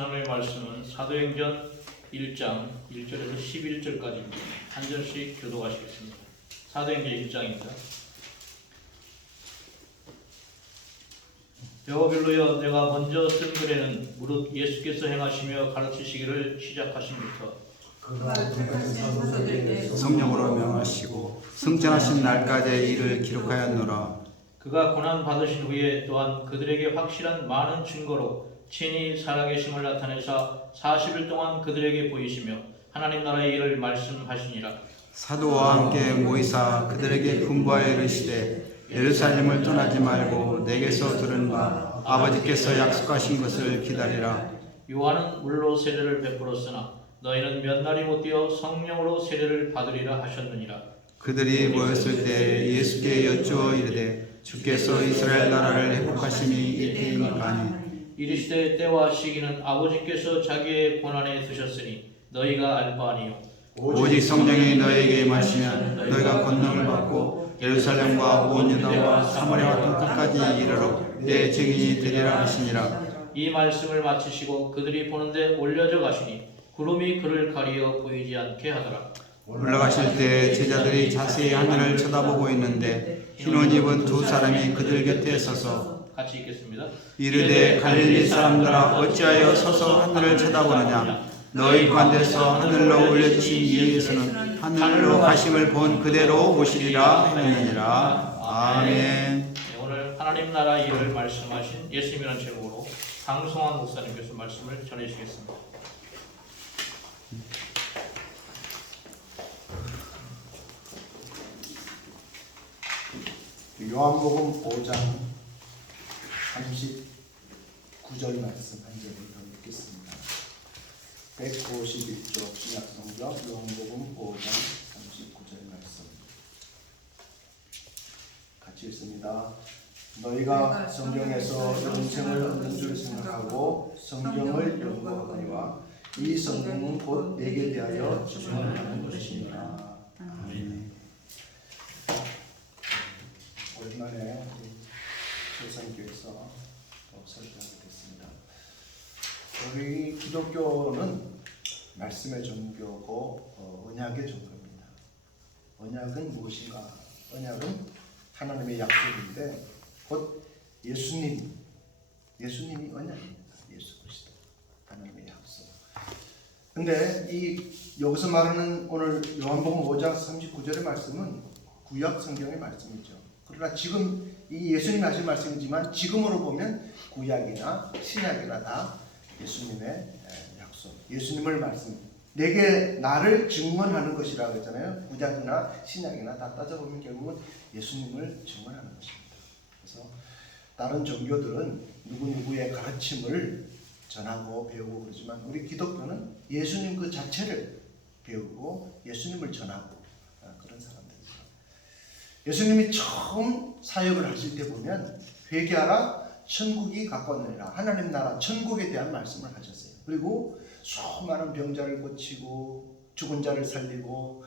하나님의 말씀은 사도행전 1장 1절에서 11절까지입니다. 한 절씩 교독하시겠습니다. 사도행전 1장입니다. 데오빌로여, 내가 먼저 쓴 글에는 무릇 예수께서 행하시며 가르치시기를 시작하심부터 성령으로 명하시고 승천하신 날까지의 일을 기록하였노라. 그가 고난 받으신 후에 또한 그들에게 확실한 많은 증거로 친히 살아계심을 나타내사 40일 동안 그들에게 보이시며 하나님 나라의 일을 말씀하시니라. 사도와 함께 모이사 그들에게 분부하여 이르시되 예루살렘을 떠나지 말고 내게서 들은 바 아버지께서 약속하신 것을 기다리라. 요한은 물로 세례를 베풀었으나 너희는 몇 날이 못 되어 성령으로 세례를 받으리라 하셨느니라. 그들이 모였을 때 예수께 여쭈어 이르되 주께서 이스라엘 나라를 회복하심이 이때이니까니. 이르시되 때와 시기는 아버지께서 자기의 권한에 두셨으니 너희가 알 바 아니요. 오직 성령이 너희에게 임하시면 너희가 권능을 받고 예루살렘과 온 유다와 사마리아와 땅끝까지 이르러 내 증인이 되리라 하시니라. 이 말씀을 마치시고 그들이 보는데 올려져 가시니 구름이 그를 가리어 보이지 않게 하더라. 올라가실 때 제자들이 자세히 하늘을 쳐다보고 있는데 흰 옷 입은 두 사람이 그들 곁에 서서 같이 읽겠습니다. 이르되 갈릴리 사람들아 어찌하여 서서 하늘을 쳐다보느냐. 너희 가운데서 하늘로 올려주신 예수는 하늘로 가심을 본 그대로 오시리라 하느니라. 아멘. 네, 오늘 하나님 나라 일을 말씀하신 예수님이라는 제목으로 강성환 목사님께서 말씀을 전해주시겠습니다. 요한복음 5장 39절 말씀 한 절을 더 읽겠습니다. 151쪽 신약성경 요한복음 5장 39절 말씀 같이 읽습니다. 너희가 성경에서 영생을 얻는 줄 생각하고 성경을 연구하거니와 이 성경은 곧 내게 대하여 주장하는 것이니라. 아멘. 오랜만에 조선교에서 설교하게 됐습니다. 우리 기독교는 말씀의 종교고 언약의 종교입니다. 언약은 무엇인가? 언약은 하나님의 약속인데 곧 예수님이 언약입니다. 예수 그리스도 하나님의 약속. 근데 여기서 말하는 오늘 요한복음 5장 39절의 말씀은 구약 성경의 말씀이죠. 그러나 지금 이 예수님이 하신 말씀이지만 지금으로 보면 구약이나 신약이나 다 예수님의 약속, 예수님을 말씀, 내게 나를 증언하는 것이라고 했잖아요. 구약이나 신약이나 다 따져보면 결국은 예수님을 증언하는 것입니다. 그래서 다른 종교들은 누구누구의 가르침을 전하고 배우고 그러지만 우리 기독교는 예수님 그 자체를 배우고 예수님을 전하고 그런 사람들입니다. 예수님이 처음 사역을 하실 때 보면 회개하라 천국이 가까웠느니라. 하나님 나라 천국에 대한 말씀을 하셨어요. 그리고 수많은 병자를 고치고 죽은 자를 살리고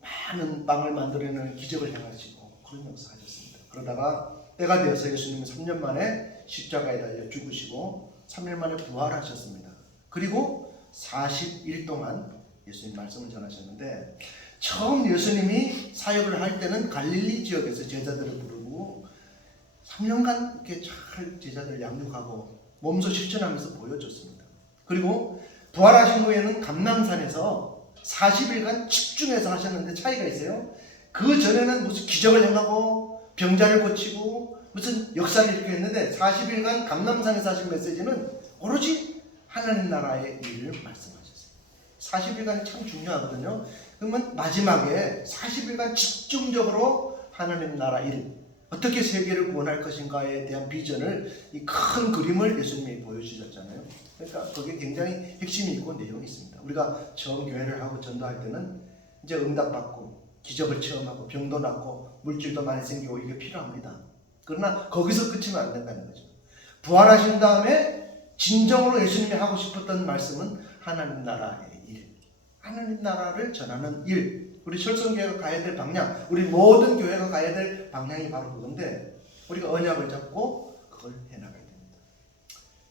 많은 빵을 만들어내는 기적을 행하시고 그런 역사 하셨습니다. 그러다가 때가 되어서 예수님은 3년 만에 십자가에 달려 죽으시고 3일 만에 부활하셨습니다. 그리고 40일 동안 예수님 말씀을 전하셨는데 처음 예수님이 사역을 할 때는 갈릴리 지역에서 제자들을 부르고 3년간 이렇게 잘 제자들을 양육하고 몸소 실천하면서 보여줬습니다. 그리고 부활하신 후에는 감람산에서 40일간 집중해서 하셨는데 차이가 있어요. 그 전에는 무슨 기적을 행하고 병자를 고치고 무슨 역사를 이렇게 했는데 40일간 감람산에서 하신 메시지는 오로지 하나님 나라의 일을 말씀하셨어요. 40일간이 참 중요하거든요. 그러면 마지막에 40일간 집중적으로 하나님 나라 일, 어떻게 세계를 구원할 것인가에 대한 비전을, 이 큰 그림을 예수님이 보여주셨잖아요. 그러니까 거기에 굉장히 핵심이 있고 내용이 있습니다. 우리가 처음 교회를 하고 전도할 때는 이제 응답받고 기적을 체험하고 병도 낫고 물질도 많이 생기고 이게 필요합니다. 그러나 거기서 끝이면 안 된다는 거죠. 부활하신 다음에 진정으로 예수님이 하고 싶었던 말씀은 하나님 나라의 일, 하나님 나라를 전하는 일, 우리 철성교회가 가야 될 방향, 우리 모든 교회가 가야 될 방향이 바로 그건데 우리가 언약을 잡고 그걸 해나가야 됩니다.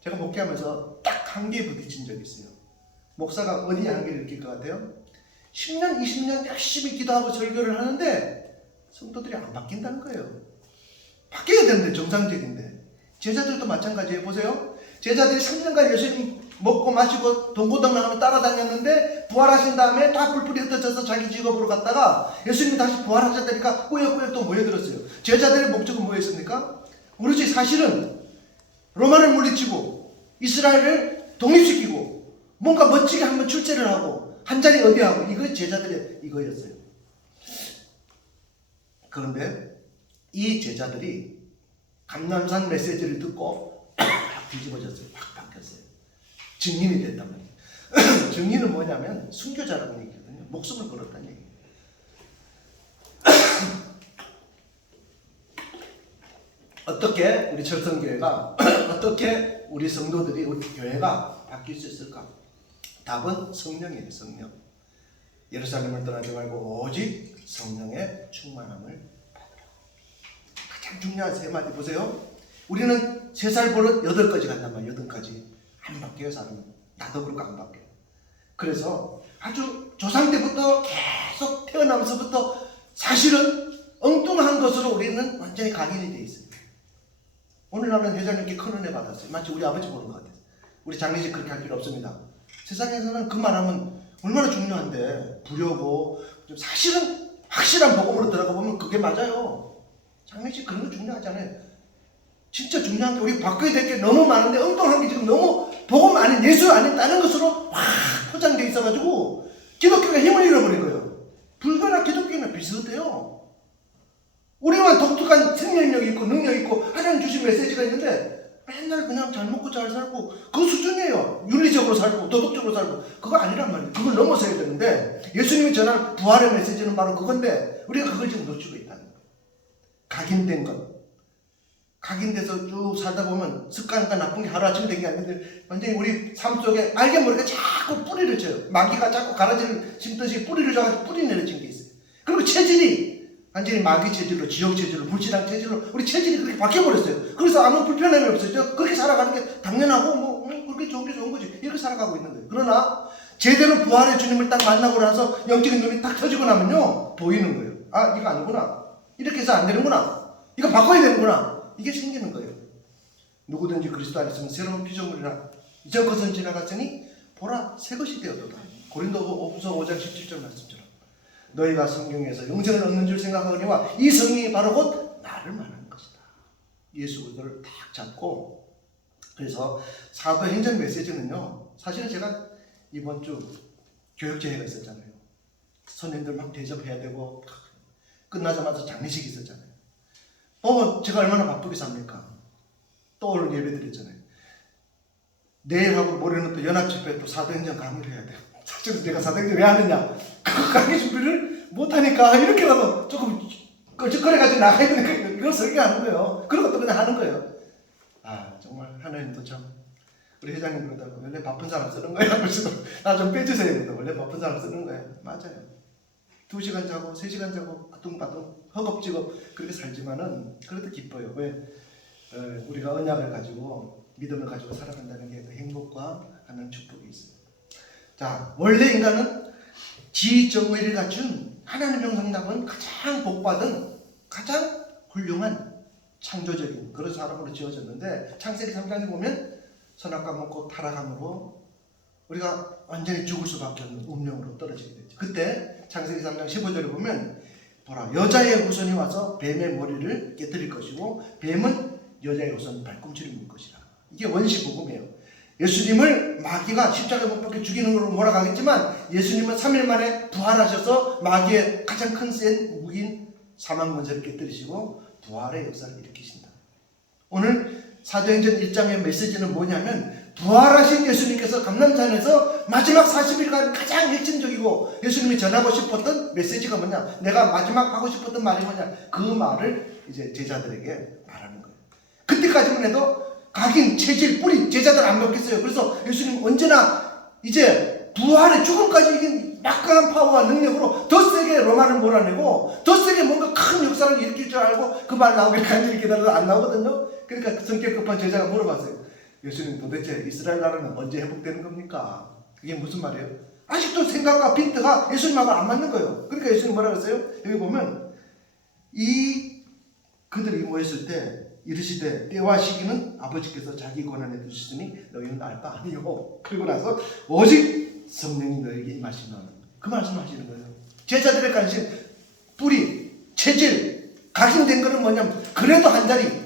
제가 목회하면서 딱 한계에 부딪힌 적이 있어요. 목사가 어디 한계를 느낄 것 같아요? 10년, 20년 열심히 기도하고 설교를 하는데 성도들이 안 바뀐다는 거예요. 바뀌어야 되는데 정상적인데. 제자들도 마찬가지예요. 보세요. 제자들이 3년간 예수님 먹고 마시고 동고동락하며 따라다녔는데 부활하신 다음에 다 뿔뿔이 흩어져서 자기 직업으로 갔다가 예수님이 다시 부활하셨다니까 꾸역꾸역 또 모여들었어요. 제자들의 목적은 뭐였습니까? 오로지 사실은 로마를 물리치고 이스라엘을 독립시키고 뭔가 멋지게 한번 출제를 하고 한 자리 어디 하고 이거 제자들의 이거였어요. 그런데 이 제자들이 감람산 메시지를 듣고 확 뒤집어졌어요. 확 바뀌었어요. 증인이 됐단 말이에요. 증인은 뭐냐면 순교자라는 얘기거든요. 목숨을 걸었다는 얘기예요. 어떻게 우리 철성교회가 어떻게 우리 성도들이 우리 교회가 바뀔 수 있을까? 답은 성령이에요. 성령. 예루살렘을 떠나지 말고 오직 성령의 충만함을 받으라. 가장 중요한 세 마디 보세요. 우리는 3살 버릇 8가지 간단 말이에요. 8가지. 안 바뀌어요, 사람은. 나도 그렇고 안 바뀌어요. 그래서 아주 조상 때부터 계속 태어나면서부터 사실은 엉뚱한 것으로 우리는 완전히 각인이 돼 있어요. 오늘날은 회장님께 큰 은혜 받았어요. 마치 우리 아버지 보는 것 같아요. 우리 장례식 그렇게 할 필요 없습니다. 세상에서는 그 말하면 얼마나 중요한데 부려고 사실은 확실한 복음으로 들어가 보면 그게 맞아요. 장례식 그런 거 중요하잖아요. 진짜 중요한 게 우리 바꿔야 될 게 너무 많은데 엉뚱한 게 지금 너무 복음 아닌 예수 아닌 다른 것으로 확 포장되어 있어가지고 기독교가 힘을 잃어버린 거예요. 불교나 기독교는 비슷해요. 우리만 독특한 생명력이 있고 능력이 있고 하나님 주신 메시지가 있는데 맨날 그냥 잘 먹고 잘 살고 그 수준이에요. 윤리적으로 살고 도덕적으로 살고 그거 아니란 말이에요. 그걸 넘어서야 되는데 예수님이 전한 부활의 메시지는 바로 그건데 우리가 그걸 지금 놓치고 있다는 거예요. 각인된 것. 각인돼서 쭉 살다 보면 습관과 나쁜 게 하루아침에 되는 게 아닌데 완전히 우리 삶 속에 알게 모르게 자꾸 뿌리를 쳐요. 마귀가 자꾸 가라지를 심듯이 뿌리를 줘가지고 뿌리 내려진 게 있어요. 그리고 체질이 완전히 마귀 체질로 지옥 체질로 불신앙 체질로 우리 체질이 그렇게 바뀌어버렸어요. 그래서 아무 불편함이 없어요. 그렇게 살아가는 게 당연하고 그렇게 좋은 게 좋은 거지. 이렇게 살아가고 있는 거예요. 그러나 제대로 부활의 주님을 딱 만나고 나서 영적인 눈이 딱 터지고 나면요 보이는 거예요. 아 이거 아니구나. 이렇게 해서 안 되는구나. 이거 바꿔야 되는구나. 이게 생기는 거예요. 누구든지 그리스도 안에 있으면 새로운 피조물이라 이전 것은 지나갔으니 보라 새 것이 되었도다. 고린도후서 5장 17절 말씀처럼 너희가 성경에서 영생을 얻는 줄 생각하거니와 이 성령이 바로 곧 나를 말하는 것이다. 예수 그리스도를 딱 잡고 그래서 사도행전 메시지는요 사실은 제가 이번 주 교육제회가 있었잖아요. 선생님들 막 대접해야 되고 끝나자마자 장례식이 있었잖아요. 제가 얼마나 바쁘게 삽니까? 또 오늘 예배 드렸잖아요. 내일하고 모레는 또 연합집회 또 사도행전 강의를 해야 돼요. 사실은 내가 사도행전 왜 하느냐? 그 강의 준비를 못하니까 이렇게라도 조금 껄쩍거려가지고 나가야 되니까 이걸 설계하는 거예요. 그런 것도 그냥 하는 거예요. 아 정말 하나님도 참 우리 회장님 그러다가 원래 바쁜 사람 쓰는 거야. 나 좀 빼주세요. 원래 바쁜 사람 쓰는 거야. 맞아요. 2시간 자고 3시간 자고 바둥바둥 허겁지겁 그렇게 살지만은 그래도 기뻐요. 왜? 우리가 언약을 가지고 믿음을 가지고 살아간다는 게 그 행복과 하나님 축복이 있어요. 자, 원래 인간은 지정의를 갖춘 하나님 형상답은 가장 복받은 가장 훌륭한 창조적인 그런 사람으로 지어졌는데 창세기 3장에 보면 선악과 먹고 타락함으로 우리가 완전히 죽을 수밖에 없는 운명으로 떨어지게 되죠. 그때 창세기 3장 15절에 보면 보라 여자의 후손이 와서 뱀의 머리를 깨뜨릴 것이고 뱀은 여자의 후손 발꿈치를 물 것이라. 이게 원시복음이에요. 예수님을 마귀가 십자가에 못 박혀 죽이는 걸로 몰아가겠지만 예수님은 3일 만에 부활하셔서 마귀의 가장 큰 센 무기인 사망 권세를 깨뜨리시고 부활의 역사를 일으키신다. 오늘 사도행전 1장의 메시지는 뭐냐면 부활하신 예수님께서 감람산에서 마지막 40일간 가장 핵심적이고 예수님이 전하고 싶었던 메시지가 뭐냐? 내가 마지막 하고 싶었던 말이 뭐냐? 그 말을 이제 제자들에게 말하는 거예요. 그때까지만 해도 각인, 체질, 뿌리 제자들 안 바뀌었어요. 그래서 예수님 언제나 이제 부활의 죽음까지 이긴 막강한 파워와 능력으로 더 세게 로마를 몰아내고 더 세게 뭔가 큰 역사를 일으킬 줄 알고 그 말 나오길 간절히 기다려도 안 나오거든요. 그러니까 성격 급한 제자가 물어봤어요. 예수님 도대체 이스라엘 나라는 언제 회복되는 겁니까? 그게 무슨 말이에요? 아직도 생각과 빈트가 예수님하고 안 맞는 거예요. 그러니까 예수님 뭐라 그랬어요? 여기 보면 그들이 모였을 때 이르시되 때와 시기는 아버지께서 자기 권한에 두시니 너희는 알 바 아니요. 그리고 나서 오직 성령이 너희에게 임하시면 그 말씀하시는 거예요. 제자들의 관심, 뿌리, 체질, 각인된 거는 뭐냐면 그래도 한 자리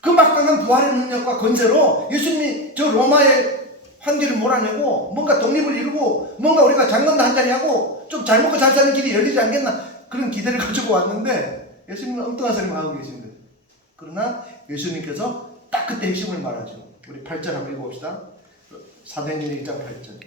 그 막강한 부활의 능력과 권세로 예수님이 저 로마의 황제를 몰아내고 뭔가 독립을 이루고 뭔가 우리가 장관도 한 자리 하고 좀 잘 먹고 잘 사는 길이 열리지 않겠나 그런 기대를 가지고 왔는데 예수님은 엉뚱한 소리만 하고 계신 거예요. 그러나 예수님께서 딱 그때 핵심을 말하죠. 우리 8절 한번 읽어봅시다. 사도행전 1장 8절.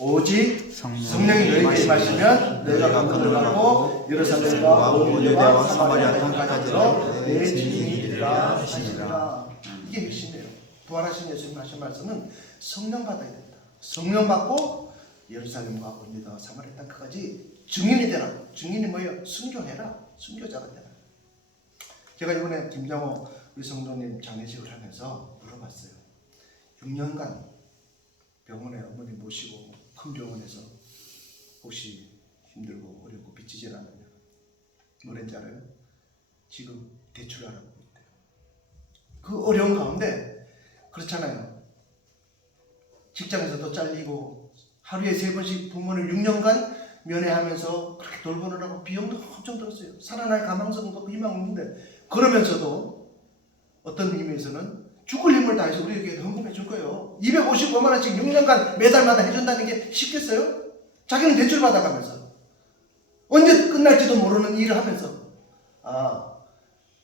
오직 성령이 너희에게 임하시면 너희가 감동을 받고 예루살렘과 온 유대와 사마리아 땅까지로 내 증인이 되리라 하시니라. 이게 핵심이에요. 부활하신 예수님 하신 말씀은 성령 받아야 된다. 성령 받고 예루살렘과 온 유대와 사마리아 땅까지 증인이 되라. 증인이 뭐예요? 순교해라. 순교자가 되라. 제가 이번에 김장호 우리 성도님 장례식을 하면서 물어봤어요. 6년간 병원에 어머니 모시고 큰 병원에서 혹시 힘들고 어렵고 빚지질 않느냐? 뭐랬는지 알아요? 지금 대출하라고 있대요. 그 어려운 가운데 그렇잖아요. 직장에서도 잘리고 하루에 3번씩 부모를 6년간 면회하면서 그렇게 돌보느라고 비용도 엄청 들었어요. 살아날 가망성도 희망 없는데 그러면서도 어떤 의미에서는 죽을 힘을 다해서 우리에게 헌금해 줄 거예요. 255만 원씩 6년간 매달마다 해준다는 게 쉽겠어요? 자기는 대출 받아가면서 언제 끝날지도 모르는 일을 하면서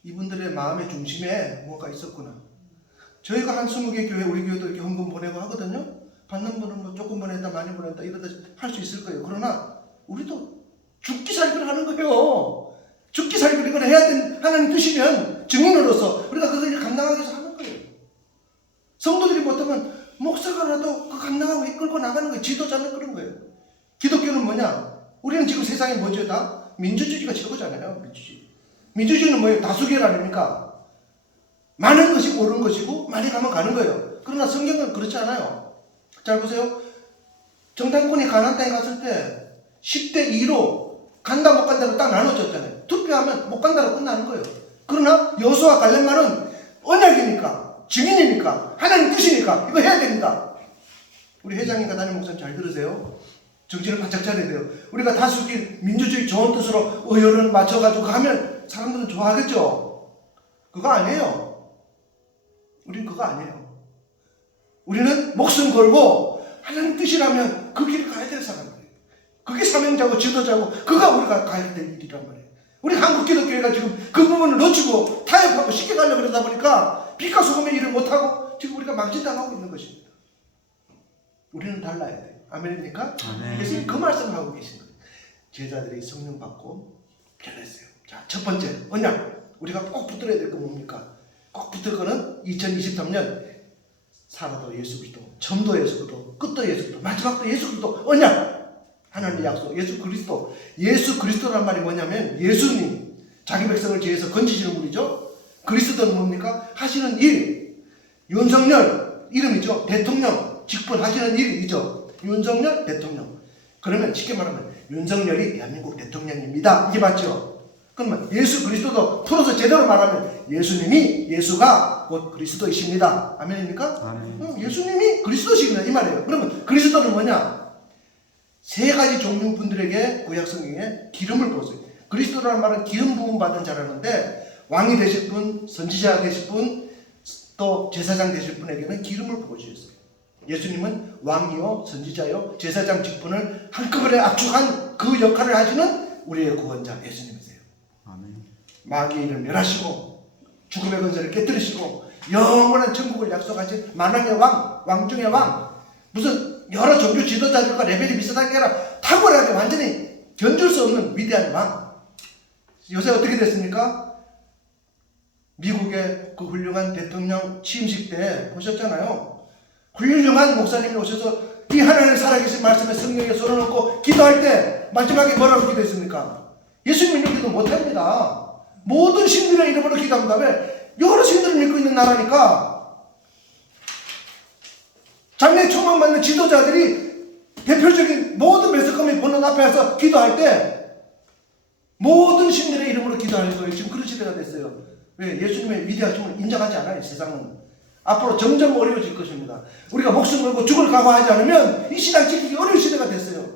이분들의 마음의 중심에 뭐가 있었구나. 저희가 한 20개 교회 우리 교회도 이렇게 헌금 보내고 하거든요. 받는 분은 뭐 조금 보냈다 많이 보냈다 이러다 할 수 있을 거예요. 그러나 우리도 죽기 살기를 하는 거예요. 죽기 살기를 이걸 해야 되는 하나님 뜻이면 증인으로서 우리가 그걸 감당하기 위해서 하는 거예요. 성도들이 못하면 목사가라도 그 감당하고 이끌고 나가는 거예요. 지도자는 그런 거예요. 기독교는 뭐냐? 우리는 지금 세상에 뭐죠? 다 민주주의가 최고잖아요. 민주주의는 뭐예요? 다수결 아닙니까? 많은 것이 옳은 것이고 많이 가면 가는 거예요. 그러나 성경은 그렇지 않아요. 잘 보세요. 정탐꾼이 가나안 땅에 갔을 때 10대 2로 간다 못 간다로 딱 나눠졌잖아요. 투표하면 못 간다로 끝나는 거예요. 그러나 여호수아 갈렙만은 언약이니까 증인이니까 하나님 뜻이니까 이거 해야 됩니다. 우리 회장님과 담임 목사님 잘 들으세요. 정신을 바짝 차려야 돼요. 우리가 다수길 민주주의 좋은 뜻으로 의견을 맞춰가지고 하면 사람들은 좋아하겠죠. 그거 아니에요. 우리는 그거 아니에요. 우리는 목숨 걸고 하나님 뜻이라면 그 길을 가야 될 사람들이에요. 그게 사명자고 지도자고 그가 우리가 가야 될 일이란 말이에요. 우리 한국 기독교회가 지금 그 부분을 놓치고 타협하고 쉽게 가려고 그러다 보니까 빛과 소금의 일을 못하고 지금 우리가 망신당하고 있는 것입니다. 우리는 달라야 돼요. 아멘입니까? 그래서 그 말씀을 하고 계신 거예요. 제자들이 성령 받고 변했어요. 자, 첫 번째 언약. 우리가 꼭 붙들어야 될 거 뭡니까? 꼭 붙들 거는 2023년 살아도 예수 그리스도, 처음도 예수 그리스도, 끝도 예수 그리스도, 마지막도 예수 그리스도. 언약. 하나님의 약속, 예수 그리스도. 예수 그리스도란 말이 뭐냐면 예수님, 자기 백성을 지어서 건지시는 분이죠. 그리스도는 뭡니까? 하시는 일. 윤석열 이름이죠. 대통령 직분 하시는 일이죠. 윤석열 대통령. 그러면 쉽게 말하면 윤석열이 대한민국 대통령입니다. 이게 맞죠? 그러면 예수 그리스도도 풀어서 제대로 말하면 예수가 곧 그리스도이십니다. 아멘입니까? 아멘. 예수님이 그리스도시구나 이 말이에요. 그러면 그리스도는 뭐냐? 3가지 종류 분들에게 구약 성경에 기름을 부었어요. 그리스도라는 말은 기름 부음 받은 자라는데 왕이 되실 분, 선지자 되실 분, 또 제사장 되실 분에게는 기름을 부어주셨어요. 예수님은 왕이요, 선지자요, 제사장 직분을 한꺼번에 압축한 그 역할을 하시는 우리의 구원자 예수님이세요. 아멘. 마귀의 일을 멸하시고 죽음의 권세를 깨뜨리시고 영원한 천국을 약속하신 만왕의 왕, 왕 중의 왕. 무슨 여러 종교 지도자들과 레벨이 비슷한 게 아니라 탁월하게 완전히 견줄 수 없는 위대한 왕. 요새 어떻게 됐습니까? 미국의 그 훌륭한 대통령 취임식 때 보셨잖아요. 훌륭한 목사님이 오셔서 이 하나님의 살아계신 말씀에 성령에 손을 얹고 기도할 때 마지막에 뭐라고 기도했습니까? 예수님 믿는 기도 못합니다. 모든 신들의 이름으로 기도한 다음에 여러 신들을 믿고 있는 나라니까 장래에 촉망받는 지도자들이 대표적인 모든 매스컴의 보는 앞에서 기도할 때 모든 신들의 이름으로 기도하는 거예요. 지금 그런 시대가 됐어요. 왜? 예수님의 위대하심을 인정하지 않아요. 세상은. 앞으로 점점 어려워질 것입니다. 우리가 목숨 걸고 죽을 각오하지 않으면 이 신앙 지키기 어려운 시대가 됐어요.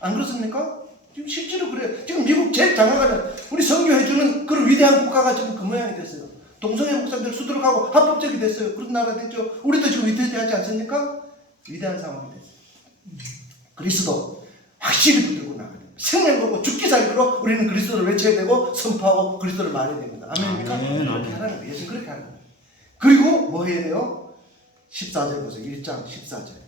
안 그렇습니까? 지금 실제로 그래요. 지금 미국 제일 장악하는 우리 선교해주는 그런 위대한 국가가 지금 그 모양이 됐어요. 동성애 목사들 수두룩하고 합법적이 됐어요. 그런 나라 됐죠. 우리도 지금 위대하지 않습니까? 위대한 상황이 됐어요. 그리스도 확실히 붙들고 나가요. 생명 걸고 죽기 살기로 우리는 그리스도를 외쳐야 되고 선포하고 그리스도를 말해야 됩니다. 아멘입니까? 그렇게 하라는 거예요. 예수 그렇게 하는 거예요. 그리고 뭐 해야 돼요? 14절 보세요. 1장 14절.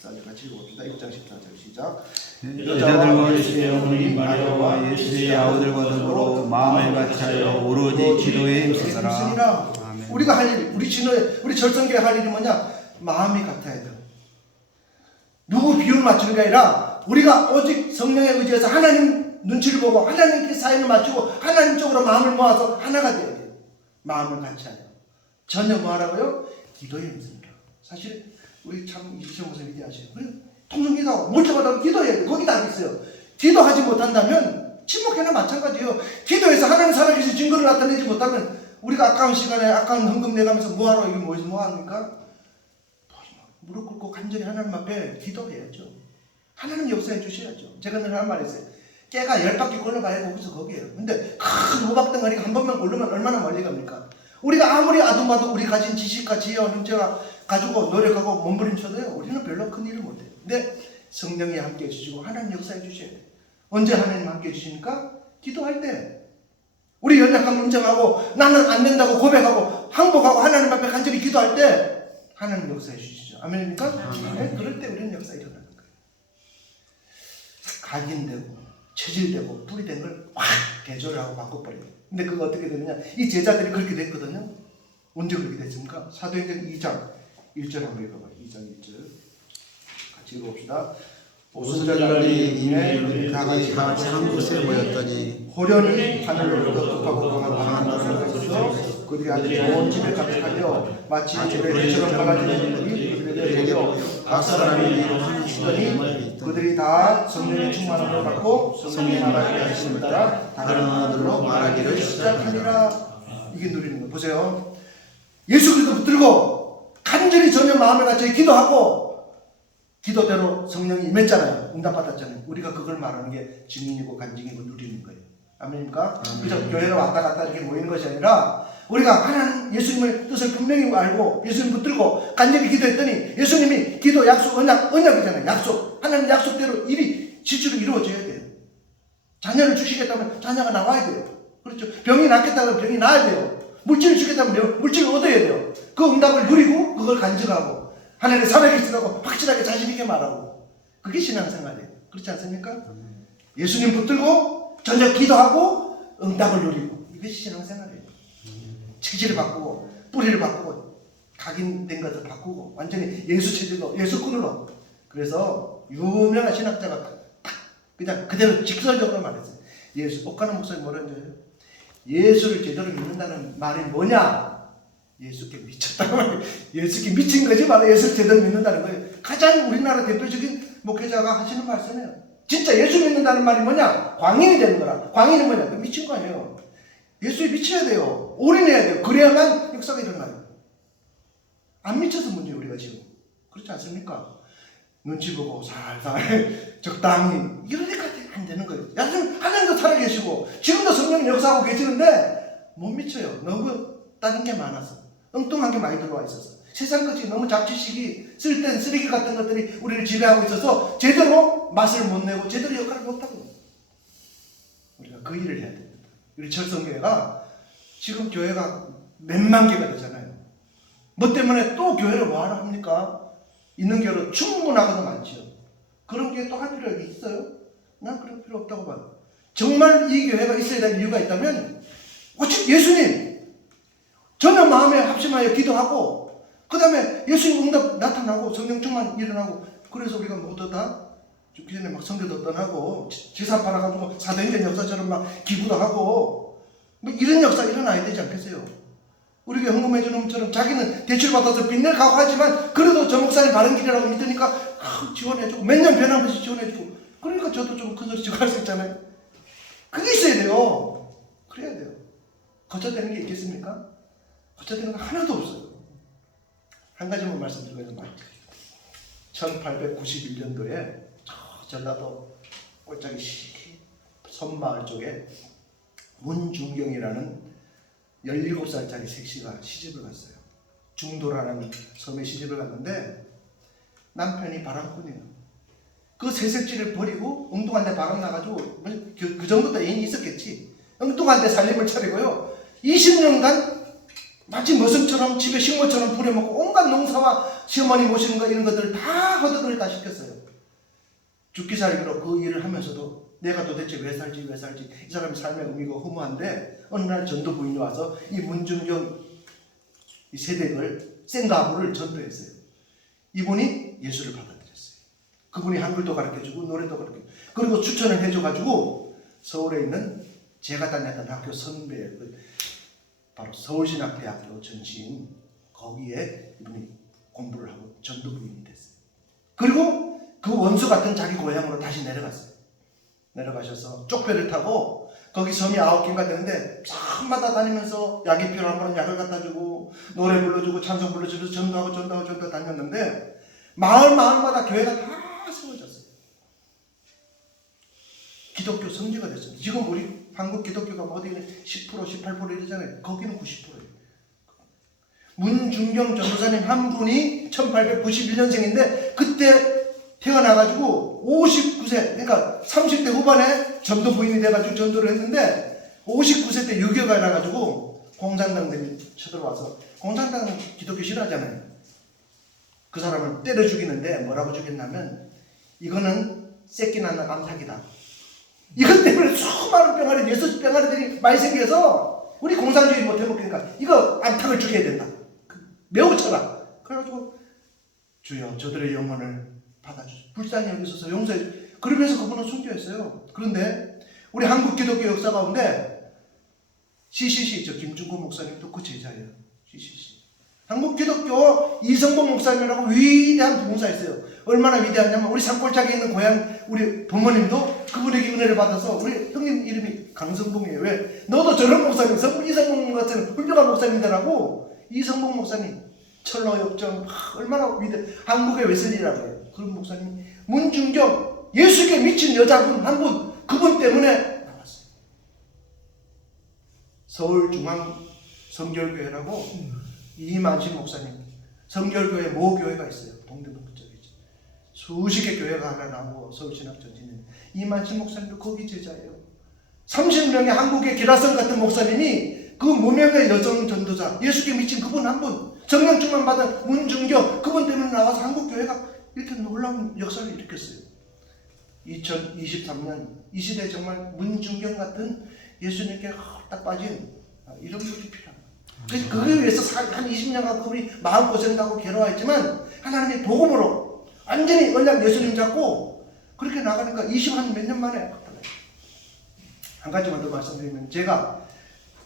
14절 같이 읽어봅시다. 1장 14절 시작. 여자들과 예수의 어머니 마리아와 예수의 아우들과 더불어 마음을 같이하여 오로지 기도에 힘쓰더라. 아멘. 우리가 할 일, 우리 절성교회 할 일이 뭐냐? 마음이 같아야 돼요. 누구 비율 맞추는 게 아니라 우리가 오직 성령에 의지해서 하나님 눈치를 보고 하나님께 사인을 맞추고 하나님 쪽으로 마음을 모아서 하나가 돼야 돼요. 마음을 같이 하여. 전혀 뭐 하라고요? 기도에 힘씁니다. 사실 우리 참 이시영 목사님 위대하시죠. 통성기도하고 뭘 때마다 기도해야 돼요. 거기 다 있어요. 기도하지 못한다면 침묵해나 마찬가지예요. 기도해서 하나님 살아계신 증거를 나타내지 못하면 우리가 아까운 시간에 아까운 헌금 내가면서 뭐하러 이게 뭐 합니까? 무릎 꿇고 간절히 하나님 앞에 기도해야죠. 하나님 역사해 주셔야죠. 제가 늘 하는 말이 있어요. 깨가 10바퀴 굴러가야 거기서 거기에요. 근데 큰 호박덩어리가 한 번만 굴르면 얼마나 멀리 갑니까? 우리가 아무리 아둥바둥 우리 가진 지식과 지혜와 능력을 가지고 노력하고 몸부림쳐도요. 우리는 별로 큰 일을 못해요. 근데 성령이 함께 해주시고 하나님 역사해 주셔야 돼요. 언제 하나님 함께 해주시니까? 기도할 때. 우리 연약함을 인정하고 나는 안 된다고 고백하고 항복하고 하나님 앞에 간절히 기도할 때 하나님 역사해 주시죠. 아멘입니까? 네? 그럴 때 우리는 역사 일어나는 거예요. 각인되고 체질되고 뿌리 된 걸 확 개조를 하고 바꿔버려요. 근데 그거 어떻게 되느냐? 이 제자들이 그렇게 됐거든요. 언제 그렇게 됐습니까? 사도행전 2장 1절 한번 읽어봐요. 2장 1절 같이 읽어봅시다. 오순절날이 이미 다같이 한 곳에 모였더니 호련히 하늘로부터 급하고 강한 바람이 있어 그들이 아주 좋은 집에 가득하여 마치 집에처럼 갈라지는 분들이 그들에게 모여 각 사람이 이로 하시더니 그들이 다 성령의 충만함을 받고 성령의 말하기를 하시는 따라 다른 언어들로 말하기를 시작하니라. 이게 누리는 거예요. 보세요. 예수 그리스도 붙들고 간절히 전혀 마음을 같이 기도하고 기도대로 성령이 임했잖아요. 응답받았잖아요. 우리가 그걸 말하는 게 증인이고 간증이고 누리는 거예요. 아멘입니까? 그래서 교회를 왔다 갔다 이렇게 모이는 것이 아니라 우리가 하나님 예수님의 뜻을 분명히 알고 예수님 붙들고 간절히 기도했더니 예수님이 기도 약속 언약이잖아요. 약속. 하나님 약속대로 일이 실제로 이루어져야 돼요. 자녀를 주시겠다면 자녀가 나와야 돼요. 그렇죠. 병이 낫겠다면 병이 나아야 돼요. 물질을 주겠다면 물질을 얻어야 돼요. 그 응답을 누리고 그걸 간증하고 하나님의 살아계시다고 확실하게 자신있게 말하고 그게 신앙생활이에요. 그렇지 않습니까? 예수님 붙들고 전혀 기도하고 응답을 누리고 이것이 신앙생활이에요. 체질을 바꾸고 뿌리를 바꾸고 각인된 것을 바꾸고 완전히 예수 체질로 예수꾼으로. 그래서 유명한 신학자가 딱 그냥 그대로 직설적으로 말했어요. 예수 옥가는 목사님 뭐라 했어요? 예수를 제대로 믿는다는 말이 뭐냐? 예수께 미쳤다는 말이에요. 예수께 미친 거지 바로 예수를 제대로 믿는다는 거예요. 가장 우리나라 대표적인 목회자가 하시는 말씀이에요. 진짜 예수 믿는다는 말이 뭐냐? 광인이 되는 거라. 광인은 뭐냐? 미친 거 아니에요. 예수에 미쳐야 돼요. 올인해야 돼요. 그래야만 역사가 일어나요. 안 미쳐서 문제예요. 우리가 지금. 그렇지 않습니까? 눈치 보고 살살 적당히 이러니까지 안 되는 거예요. 하나님도 살아계시고 지금도 성령 역사하고 계시는데 못 미쳐요. 너무 다른 게 많아서. 엉뚱한 게 많이 들어와 있어서 세상 것이 너무 잡지식이 쓸데없는 쓰레기 같은 것들이 우리를 지배하고 있어서 제대로 맛을 못 내고 제대로 역할을 못하고 우리가 그 일을 해야 됩니다. 우리 철성교회가 지금 교회가 몇만 개가 되잖아요. 뭐 때문에 또 교회를 뭐하러 합니까? 있는 교회로 충분하고도 많죠. 그런 교회 또 할 필요가 있어요? 난 그럴 필요 없다고 봐요. 정말 이 교회가 있어야 될 이유가 있다면 오직 예수님 전혀 마음에 합심하여 기도하고 그 다음에 예수님 응답 나타나고 성령 충만 일어나고 그래서 우리가 모두 다 죽기 전에 막 성교도 떠나고 재산 팔아가지고 사도행전 역사처럼 막 기부도 하고 뭐 이런 역사 일어나야 되지 않겠어요? 우리가 헌금해주는 것처럼 자기는 대출받아서 빚낼 각오하지만 그래도 저 목사님 바른 길이라고 믿으니까 지원해주고 몇 년 변함없이 지원해주고 그러니까 저도 좀 큰 소리 치고 할 수 있잖아요. 그게 있어야 돼요. 그래야 돼요. 거쳐되는 게 있겠습니까? 거쳐되는 거 하나도 없어요. 한 가지만 말씀드리면 1891년도에 전라도 꼴짝이 섬마을 쪽에 문중경이라는 17살짜리 색시가 시집을 갔어요. 중도라는 섬에 시집을 갔는데 남편이 바람꾼이에요. 그 새색지를 버리고 엉뚱한 데 바람 나가지고 그 정도도 애인이 있었겠지. 엉뚱한 데 살림을 차리고요. 20년간 마치 머슴처럼 집에 식모처럼 부려먹고 온갖 농사와 시어머니 모시는 거 이런 것들을 다 허덕을 다 시켰어요. 죽기 살기로 그 일을 하면서도 내가 도대체 왜 살지 이 사람의 삶의 의미가 허무한데 어느 날 전도 부인이 와서 이 문중경 이 세댁을 생가부를 전도했어요. 이분이 예수를 받아들였어요. 그분이 한글도 가르쳐주고 노래도 가르쳐주고 그리고 추천을 해줘가지고 서울에 있는 제가 다녔던 학교 선배 바로 서울신학대학교 전시인 거기에 이분이 공부를 하고 전도 부인이 됐어요. 그리고 그 원수 같은 자기 고향으로 다시 내려갔어요. 내려가셔서 쪽배를 타고 거기 섬이 9개인가 되는데 섬마다 다니면서 약이 필요한 거는 약을 갖다 주고 노래 불러주고 찬송 불러주면서 전도하고 다녔는데 마을마다 교회가 다 세워졌어요. 기독교 성지가 됐어요. 지금 우리 한국 기독교가 어디는 10% 18% 이러잖아요. 거기는 90%예요. 문중경 전도사님 한 분이 1891년생인데 그때 태어나가지고 59세 그러니까 30대 후반에 전도 부인이 돼가지고 전도를 했는데 59세 때 유교가 나가지고 공산당들이 쳐들어와서 공산당은 기독교 싫어하잖아요. 그 사람을 때려 죽이는데 뭐라고 죽였냐면 이거는 새끼 낳는 암탉이다. 이것 때문에 수많은 병아리 6병아리들이 많이 생겨서 우리 공산주의 못 해먹으니까 이거 암탉을 죽여야 된다. 매우 쳐라. 그래가지고 주여 저들의 영혼을 받아주세요. 불쌍히 여기셔서 용서해 주세요. 그러면서 그분은 순교했어요. 그런데 우리 한국 기독교 역사 가운데 CCC 김중구 목사님도 그 제자예요. CCC 한국 기독교 이성봉 목사님이라고 위대한 부흥사였어요. 얼마나 위대하냐면 우리 산골짜기에 있는 고향 우리 부모님도 그분에게 은혜를 받아서 우리 형님 이름이 강성봉이에요. 왜? 너도 저런 목사님 이성봉 같은 훌륭한 목사님들하고 이성봉 목사님 철로역정 얼마나 위대 한국의 웨슬리라고 해요. 그런 목사님 문중경 예수께 미친 여자분 한 분 그분 때문에 나왔어요. 서울중앙성결교회라고 이만신 목사님 성결교회 모교회가 있어요. 동대문 쪽에 수십 개 교회가 하나 나오고 서울신학전진에 이만신 목사님도 거기 제자예요. 30명의 한국의 기라성 같은 목사님이 그 무명의 여성 전도자 예수께 미친 그분 한 분 성령 충만 받은 문중경 그분 때문에 나와서 한국교회가 이렇게 놀라운 역사를 일으켰어요. 2023년 이 시대에 정말 문중경 같은 예수님께 딱 빠진 이런 분이 필요합니다. 그래서 그에 위해서 한 20년간 그분이 마음고생도 하고 괴로워했지만 하나님의 복음으로 완전히 원래 예수님 잡고 그렇게 나가니까 20한 몇 년 만에 한 가지만 더 말씀드리면 제가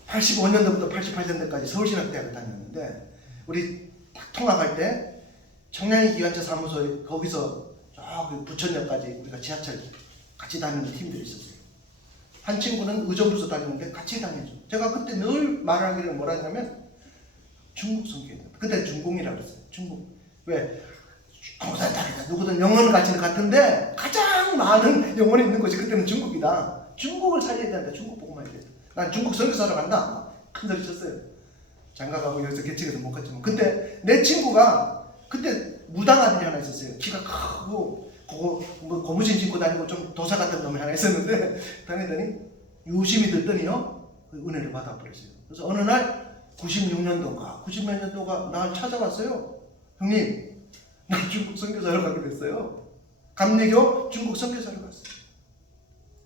85년도부터 88년도까지 서울신학대학을 다녔는데 우리 딱 통학할 때 청량리 기관차 사무소에 거기서 저기 부천역까지 우리가 지하철 같이 다니는 팀들이 있었어요. 한 친구는 의정부서 다니는데 같이 다니죠. 제가 그때 늘 말하기를 뭐라 했냐면 중국 성교회. 그때 중공이라고 그랬어요. 중국. 왜? 공산당이다. 누구든 영어는 같은데 가장 많은 영혼이 있는 곳이 그때는 중국이다. 중국을 살려야 된다. 중국 보고만 해야 된다. 난 중국 선교사로 간다. 큰 소리 쳤어요. 장가가고 여기서 개척해서 못 갔지만 그때 내 친구가 그때 무당 아들이 하나 있었어요. 키가 크고 고무신 신고 다니고 좀 도사 같은 놈이 하나 있었는데 다니더니 유심히 듣더니요 은혜를 받아버렸어요. 그래서 어느 날 96년도인가 90몇 년도가 날 찾아왔어요. 형님 나 중국 선교사로 가게 됐어요. 감리교 중국 선교사로 갔어요.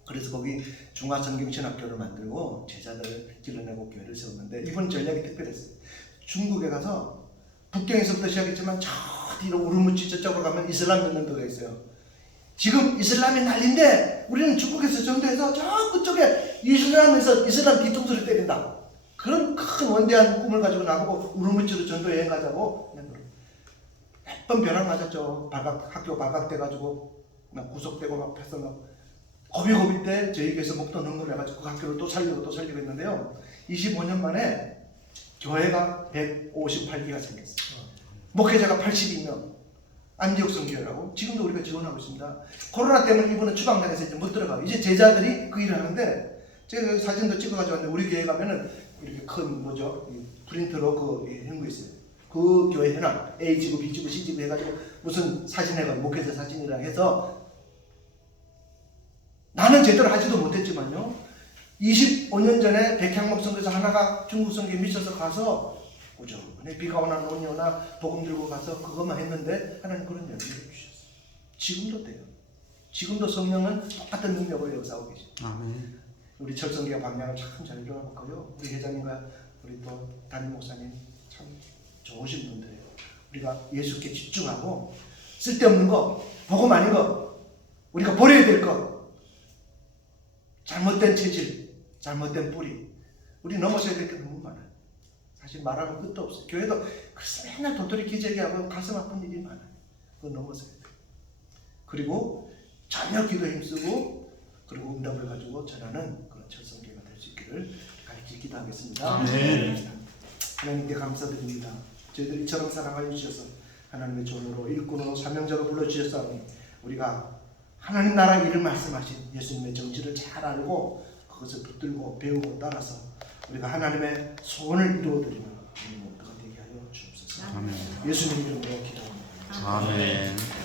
그래서 거기 중화성경신학교를 만들고 제자들을 길러내고 교회를 세웠는데 이번 전략이 특별했어요. 중국에 가서 북경에서부터 시작했지만 저 뒤로 우르무치 저쪽으로 가면 이슬람 믿는 데가 있어요. 지금 이슬람이 난리인데 우리는 중국에서 전도해서 저 그쪽에 이슬람 뒤통수를 때린다. 그런 큰 원대한 꿈을 가지고 나보고 우르무치로 전도 여행 가자고 몇 번 벼락 맞았죠. 학교 발각돼가지고 막 구속되고 막 해서 막 고비고비 때 저희 교회에서 목돈 헌금해가지고 그 학교를 또 살리고 했는데요. 25년 만에 교회가 158개가 생겼어요. 목회자가 82명. 안디옥 선교회라고 지금도 우리가 지원하고 있습니다. 코로나 때문에 이번에 추방당해서 이제 못 들어가요. 이제 제자들이 그 일을 하는데 제가 사진도 찍어가지고 왔는데 우리 교회 가면은 이렇게 큰 프린터로 한거 있어요. 그 교회 현황 A지구, B지구, C지구 해가지고 무슨 사진 해가지고 목회자 사진이랑 해서 나는 제대로 하지도 못했지만요. 25년 전에 백향목 선교사 하나가 중국 선교에 미쳐서 가서 꾸준히 비가 오나 눈이 오나 복음 들고 가서 그것만 했는데 하나님 그런 연기를 주셨어요. 지금도 돼요. 지금도 성령은 똑같은 능력을 역사하고 계십니다. 아멘. 우리 철성교회 방향을 참 잘 이루어볼까요? 우리 회장님과 우리 또 담임 목사님 참 좋으신 분들이에요. 우리가 예수께 집중하고 쓸데없는 거, 복음 아닌 거, 우리가 버려야 될 거, 잘못된 체질, 잘못된 뿌리, 우리 넘어서야 될 게 너무 많아요. 사실 말하면 끝도 없어요. 교회도 그래서 맨날 도토리 기저귀하고 가슴 아픈 일이 많아요. 그거 넘어서야 돼요. 그리고 전혀 기도 힘쓰고 그리고 응답을 가지고 전하는 그런 철성교회가 될 수 있기를 같이 기도하겠습니다. 네. 하나님께 감사드립니다. 저희들 이처럼 사랑하여 주셔서 하나님의 종으로 일꾼으로 사명자로 불러주셨사오니 우리가 하나님 나라 일을 말씀하신 예수님의 정치를 잘 알고 그것을 붙들고 배우고 따라서 우리가 하나님의 소원을 이루어드리는 우리 모두가 되게 하여 주옵소서. 아멘. 예수님 이름으로 기도합니다. 아멘.